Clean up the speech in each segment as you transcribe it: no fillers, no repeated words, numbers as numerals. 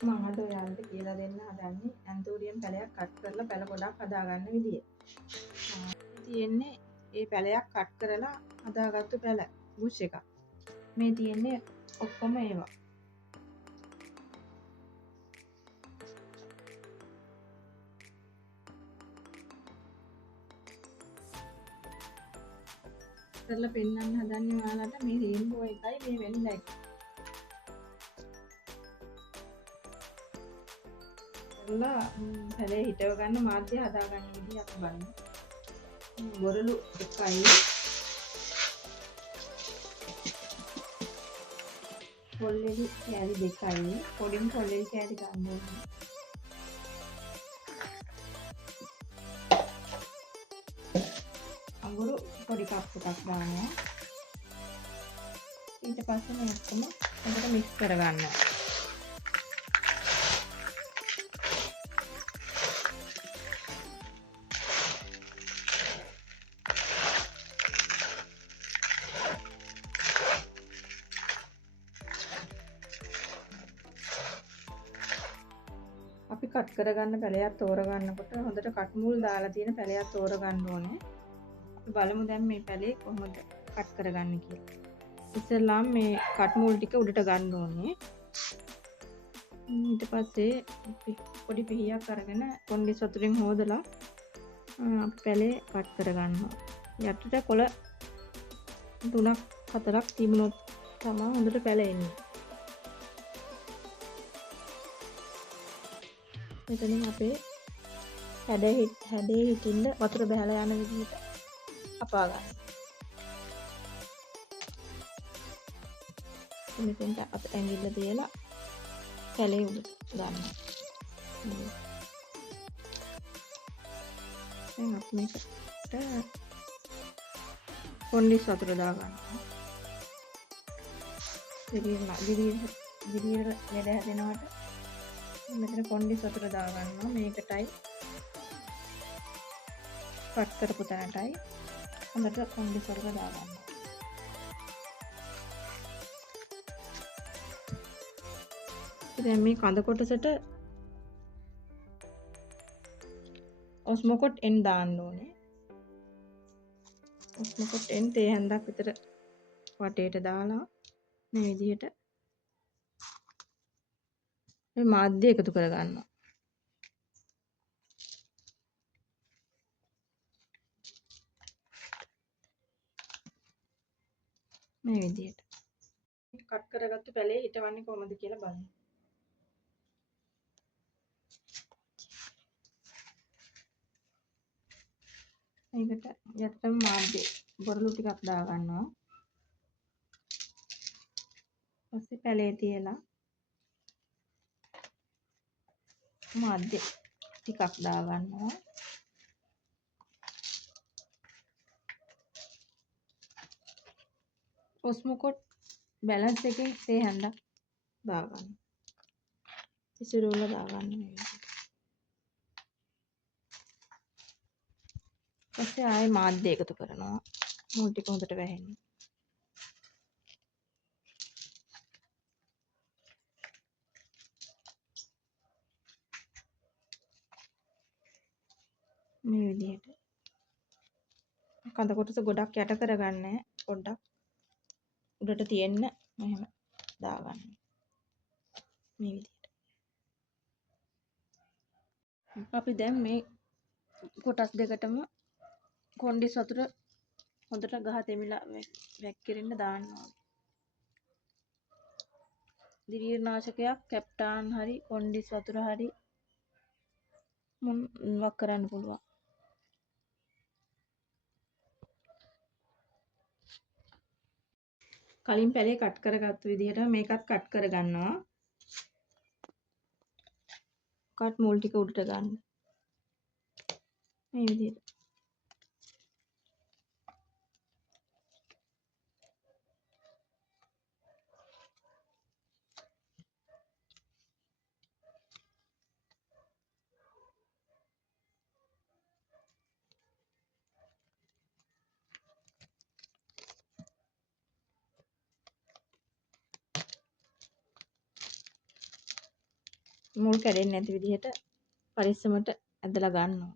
මම අද ඔයාලට කියලා දෙන්න හදන්නේ ඇන්තෝරියම් පැලයක් කට් කරලා පැල ගොඩක් හදාගන්න විදිය. තියෙන්නේ ඒ පැලයක් කට් කරලා හදාගත්තු පැල බුෂ් එකක්. මේ තියෙන්නේ ඔක්කොම ඒවා. කරලා පෙන්නන්න හදන්නේ ඔයාලට මේ රේන්බෝ එකයි මේ වෙනිලා එකයි. කරලා පැලේ හිටව ගන්න මාධ්‍ය හදාගන්න විදිය අපි බලමු. බොරළු එකයි පොල්ලෙලි කෑලි දෙකයි පොඩිම පොල්ලෙලි කෑලි ගන්න ඕනේ. අඟුරු පොඩි කප් එකක් දානවා. ඊට පස්සේ මේ ඔක්කොම හොඳට මික්ස් කරගන්නවා. අපි කට් කරගන්න පැලයක් තෝරගන්නකොට හොඳට කට් මුල් දාලා තියෙන පැලයක් තෝරගන්න ඕනේ. අපි බලමු දැන් මේ පැලේ කොහොමද කට් කරගන්නේ කියලා. ඉස්සෙල්ලාම මේ කට් මුල් ටික උඩට ගන්න ඕනේ. ඊට පස්සේ පොඩි පිහියක් අරගෙන කොණ්ඩෙස් වතුරෙන් හොදලා පැලේ කට් කරගන්නවා. යටට කොළ 3ක් 4ක් තිබුණොත් තමයි හොඳට පැල එන්නේ. මෙතනින් අපේ හැඩේ හිටින්න වතුර බහලා යන විදිහට අපා ගන්න. මෙතෙන්ට අප ඇඟිල්ල තියලා පැලේ උඩට ගන්න. දැන් අපි මේකට කොණ්ඩෙස් වතුර දා ගන්නවා. දිරියට ලෙඩ හැදෙනවට මෙතන කොණ්ඩෙස් වතුර දා ගන්නවා. මේකටයි කට් කරපු තැනටයි හොඳට කොණ්ඩෙස් වතුර දා ගන්නවා. දැන් මේ කඳ කොටසට ඔස්මොකොට් එන් දාන්න ඕනේ. ඔස්මොකොට් එන් තේ හැන්දක් විතර වටේට දාලා මේ විදිහට මේ මාධ්‍ය එකතු කර ගන්නවා. මේ විදිහට කට් කරගත්තු පැලේ හිටවන්නේ කොහොමද කියලා බලන්න. මේකට යටටම මාධ්‍ය බොරළු ටිකක් දා ගන්නවා. ඊපස්සේ පැලේ තියලා මාධ්‍ය ටිකක් දා ගන්නවා. ඔස්මොකොට් බැලන්ස් එකෙන් තේ හැන්දක් දා ගන්න. ඉසිරුවල දා ගන්න මේ විදිහට. ඊපස්සේ ආයේ මාධ්‍ය එකතු කරනවා. මුල් ටික හොඳට වැහෙන්න. මේ විදිහට කඳ කොටස ගොඩක් යට කරගන්න පොඩ්ඩක් උඩට තියෙන්න මෙහෙම දාගන්න. මේ විදිහට අපි දැන් මේ කොටස් දෙකටම කොණ්ඩෙස් වතුර හොඳට ගහ තෙමිලා වැක්කිරෙන්න දානවා. දිරීනාශකයක් කැප්ටාන් හරි කොණ්ඩෙස් වතුර හරි වක් කරන්න පුළුවන්. කලින් පැලේ කට් කරගත්තු විදිහට මේකත් කට් කරගන්නවා. කට් මුල් ටික උඩට ගන්න. මේ විදිහට මුල් කැඩෙන්නේ නැති විදිහට පරිස්සමට ඇදලා ගන්න ඕන.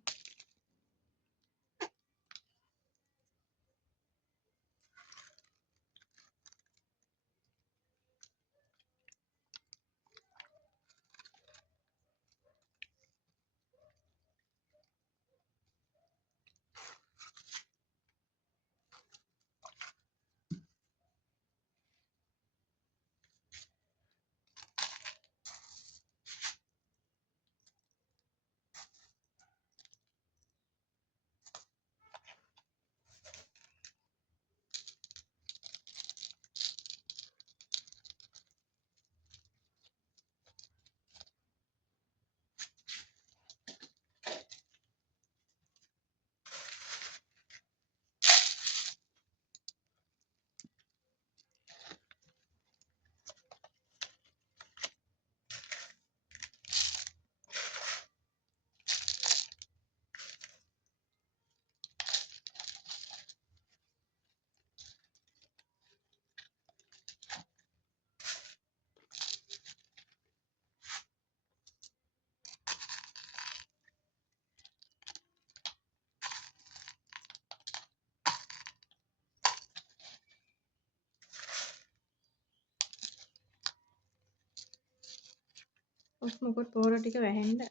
ඔස් මොකද පොර ටික වැහෙන්න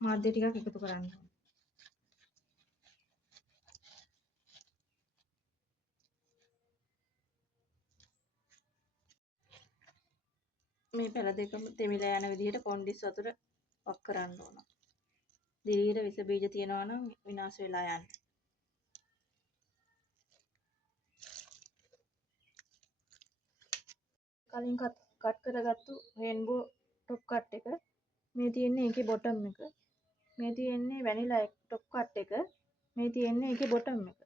මාධ්‍ය ටිකක් එකතු කරන්න ඕන. මේ පැල දෙකම තෙමිලා යන විදිහට කොන්ඩිස් වතුර වක් කරන්න ඕන. දිලීර විස බීජ තියනවා නම් විනාශ වෙලා යන්නේ. කලින් කට් කරගත්තු රේන්බෝ ටොප් කට් එක මේ තියෙන්නේ ඒකේ බොටම් එක. මේ තියෙන්නේ වැනිලා ටොප් කට් එක. මේ තියෙන්නේ ඒකේ බොටම් එක.